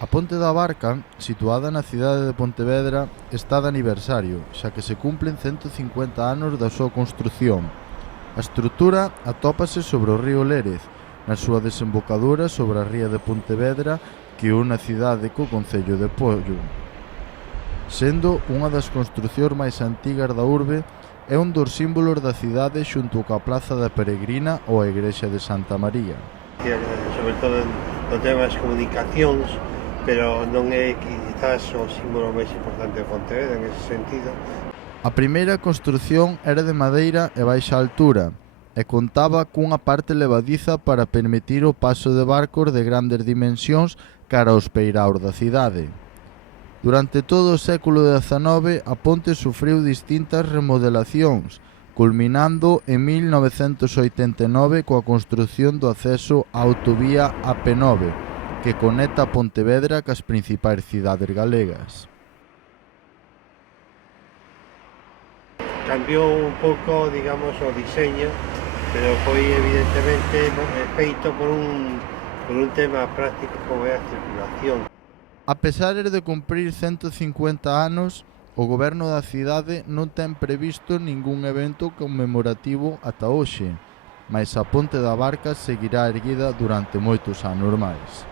A Ponte da Barca, situada na cidade de Pontevedra, está de aniversario, xa que se cumplen 150 anos da súa construción. A estrutura atópase sobre o río Lérez, na súa desembocadura sobre a ría de Pontevedra que une a cidade co concello de Poio. Sendo unha das construcións máis antigas da urbe, é un dos símbolos da cidade xunto coa Praza da Peregrina ou a Igrexa de Santa María. Sobre todo no tema das comunicacións, pero non é quizás o símbolo máis importante de Pontevedra en ese sentido. A primeira construción era de madeira e baixa altura e contaba cunha parte levadiza para permitir o paso de barcos de grandes dimensións cara aos peiraos da cidade. Durante todo o século XIX a ponte sufriu distintas remodelacións, culminando en 1989 coa construción do acceso á autovía AP9, que conecta Pontevedra cas principais cidades galegas. Cambiou un pouco, digamos, o diseño, pero foi evidentemente feito por un tema práctico como é a circulación. A pesar de cumprir 150 anos, o goberno da cidade non ten previsto ningún evento conmemorativo ata hoxe, mais a Ponte da Barca seguirá erguida durante moitos anos máis.